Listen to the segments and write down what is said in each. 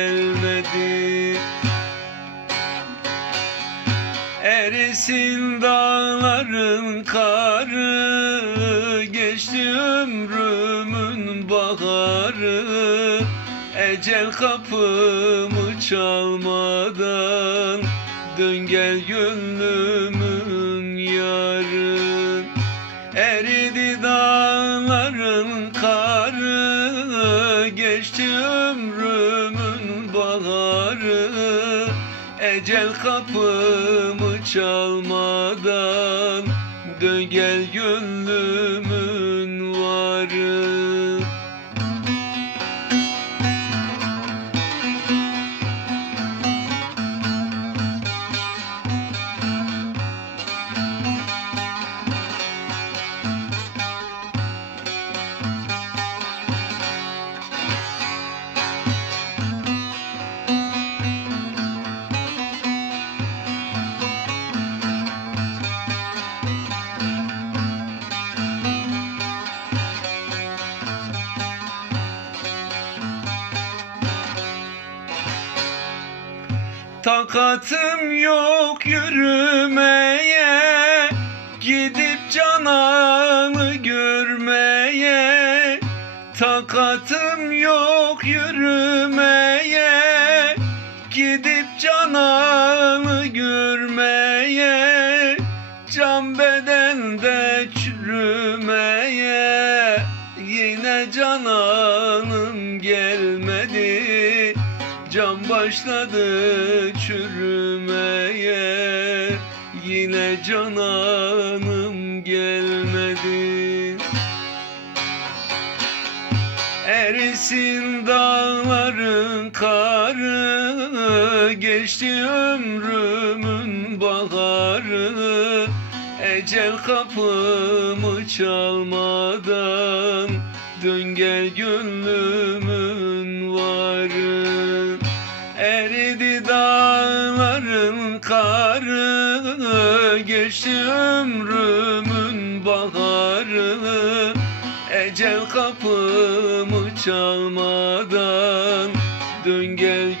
gelmedi Erisin dağların karı Geçti ömrümün baharı. Ecel kapımı çalmadan Dön gel gönlümün Ecel kapımı çalmadan. Dön gel gönlümün Takatım yok yürümeye Gidip cananı görmeye. Takatım yok yürümeye Gidip cananı görmeye. Can bedende çürümeye Yine cananım gelmedi. Can başladı Yine cananım gelmedi. Erisin dağların karı Geçti ömrümün baharı. Ecel kapımı çalmadan Dön gel gönlümün Geçti ömrümün baharı Ecel kapımı çalmadan Dön gel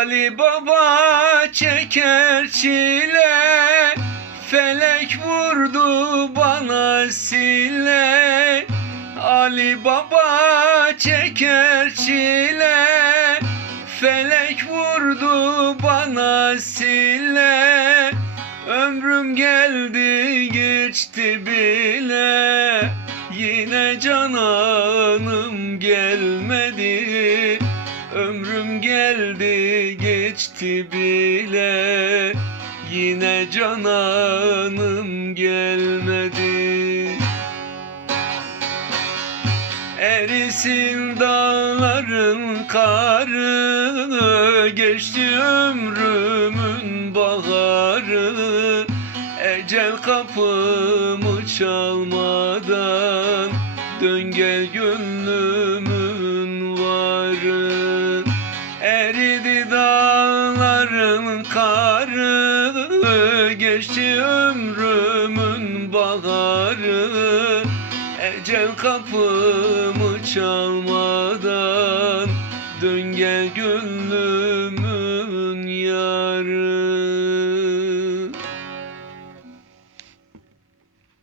Ali Baba çeker çile Felek vurdu bana sile. Ali Baba çeker çile Felek vurdu bana sile. Ömrüm geldi geçti bile Yine cananım gelmedi Ömrüm geldi geçti bile. Yine cananım gelmedi. Erisin dağların karı Geçti ömrümün baharı. Ecel kapımı çalmadan Dön gel gönlümün dağların karı Geçti ömrümün baharı. Ecel kapımı çalmadan Dön gel gönlümün